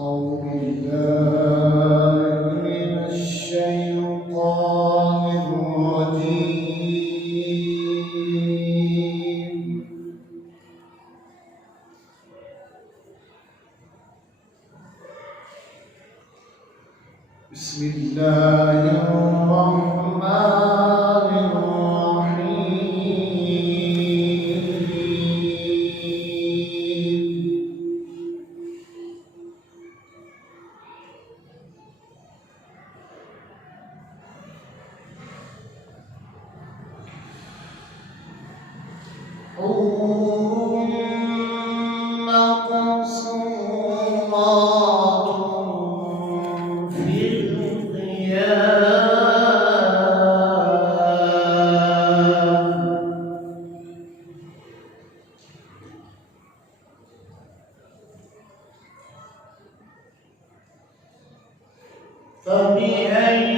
أعوذ بالله من الشيطان الرجيم. بسم الله الرحمن الرحيم. ثم قصورات في الخيام، فبأي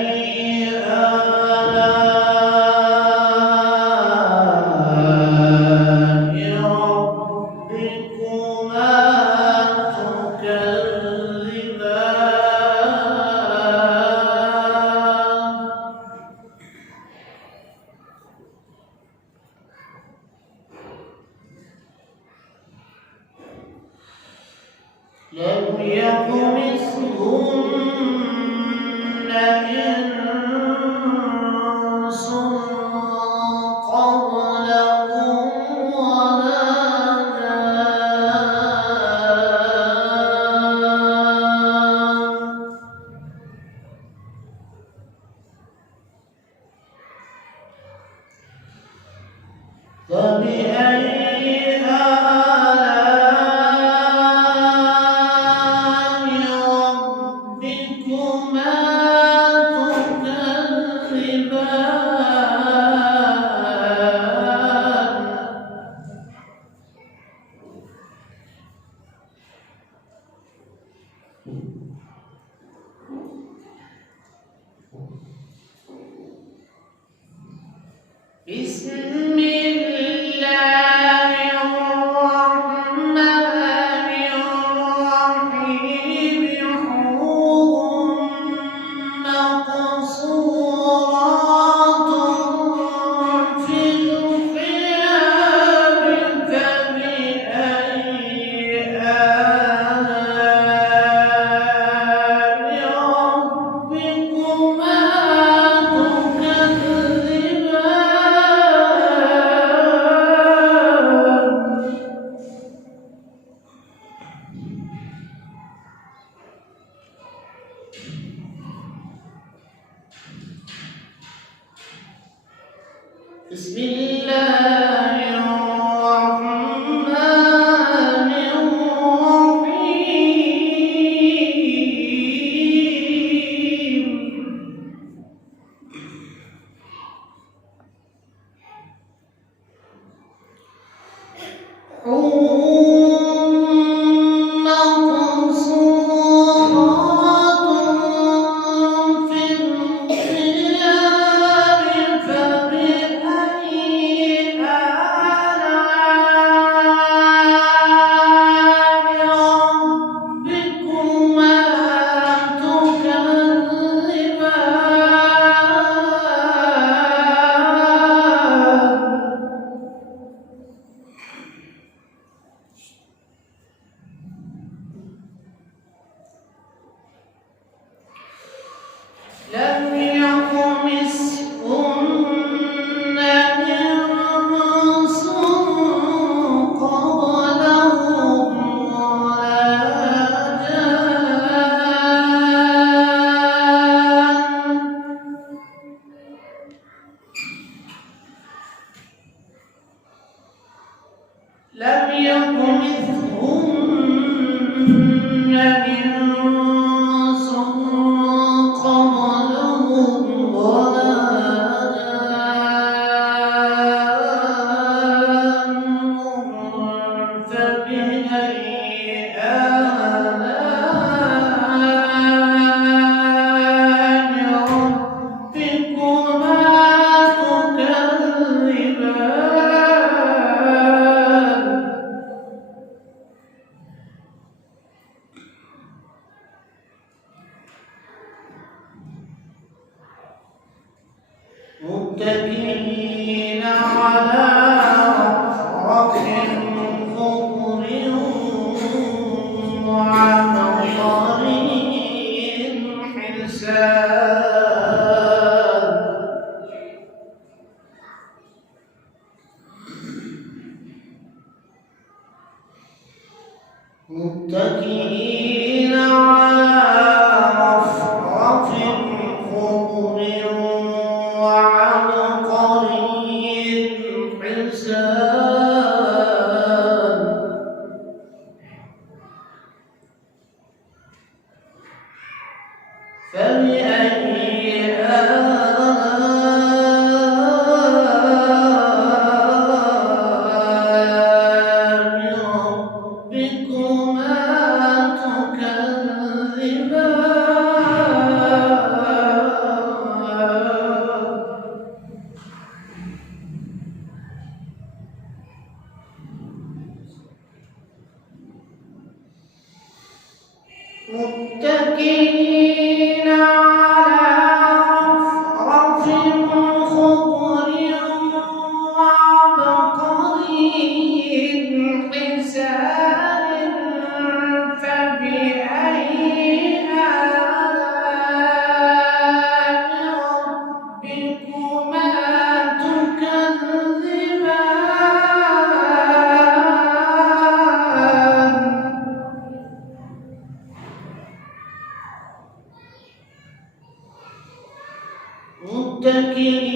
لم يطمثهن إنس قبلهم ولا جان. فبأي بسم الله الرحمن الرحيم. حور مقصورات في الخيام، فبأي آلاء ربكما بسم الله الرحمن الرحيم. حور مقصورات في الخيام، فبأي آلاء ربكما تكذبان. لم يطمثهن إنس قبلهم ولا جان. لم يطمثهن إنس قبلهم ولا جان. فبأي آلاء ربكما تكذبان. متكئين على رفرف خضر وعبقري حسان متكئين على رفرف خضر وعبقري حسان فبأي آلاء ربكما متكئين على رفرف خضر وعبقري حسان فبأي آلاء ربكما تكذبان متكئين